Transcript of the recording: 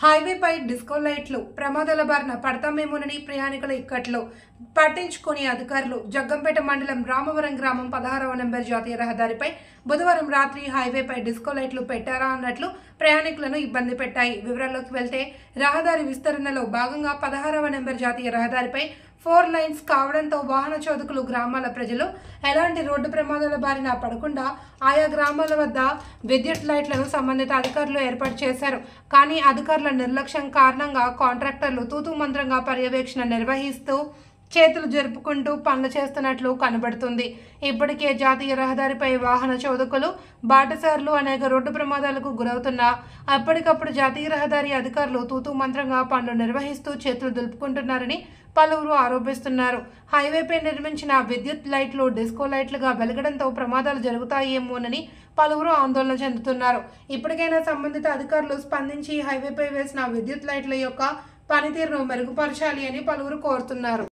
హైవేపై disco లైట్లు ప్రమాదాల బారిన పడతామేమోనని ప్రయాణికుల ఇక్కట్లు పట్టించుకుని అధికారులు. జగ్గంపేట మండలం రామవరం గ్రామం 16వ నెంబర్ జాతీయ రహదారిపై బుధవారం రాత్రి హైవేపై డిస్కో లైట్లు పెట్టారా అన్నట్లు ప్రయాణికులను ఇబ్బంది పెట్టాయి. వివరాల్లోకి వెళ్తే రహదారి విస్తరణలో భాగంగా 16వ నెంబర్ జాతీయ రహదారిపై 4 లైన్స్ కావడంతో వాహన చోదకులు గ్రామాల ప్రజలు ఎలాంటి రోడ్డు ప్రమాదాల బారిన పడకుండా ఆయా గ్రామాల వద్ద విద్యుత్ లైట్లను సంబంధిత అధికారులు ఏర్పాటు చేశారు. కానీ అధికారుల నిర్లక్ష్యం కారణంగా కాంట్రాక్టర్లు తూతూ మంత్రంగా పర్యవేక్షణ నిర్వహిస్తూ చేతులు జరుపుకుంటూ పనులు చేస్తున్నట్లు కనబడుతుంది. ఇప్పటికే జాతీయ రహదారిపై వాహన చోదకులు బాటసార్లు అనేక రోడ్డు ప్రమాదాలకు గురవుతున్నా అప్పటికప్పుడు జాతీయ రహదారి అధికారులు తూతూ మంత్రంగా పనులు నిర్వహిస్తూ చేతులు దులుపుకుంటున్నారని పలువురు ఆరోపిస్తున్నారు. హైవేపై నిర్మించిన విద్యుత్ లైట్లు డిస్కో లైట్లుగా వెలగడంతో ప్రమాదాలు జరుగుతాయేమోనని పలువురు ఆందోళన చెందుతున్నారు. ఇప్పటికైనా సంబంధిత అధికారులు స్పందించి హైవేపై వేసిన విద్యుత్ లైట్ల యొక్క పనితీరును మెరుగుపరచాలి అని పలువురు కోరుతున్నారు.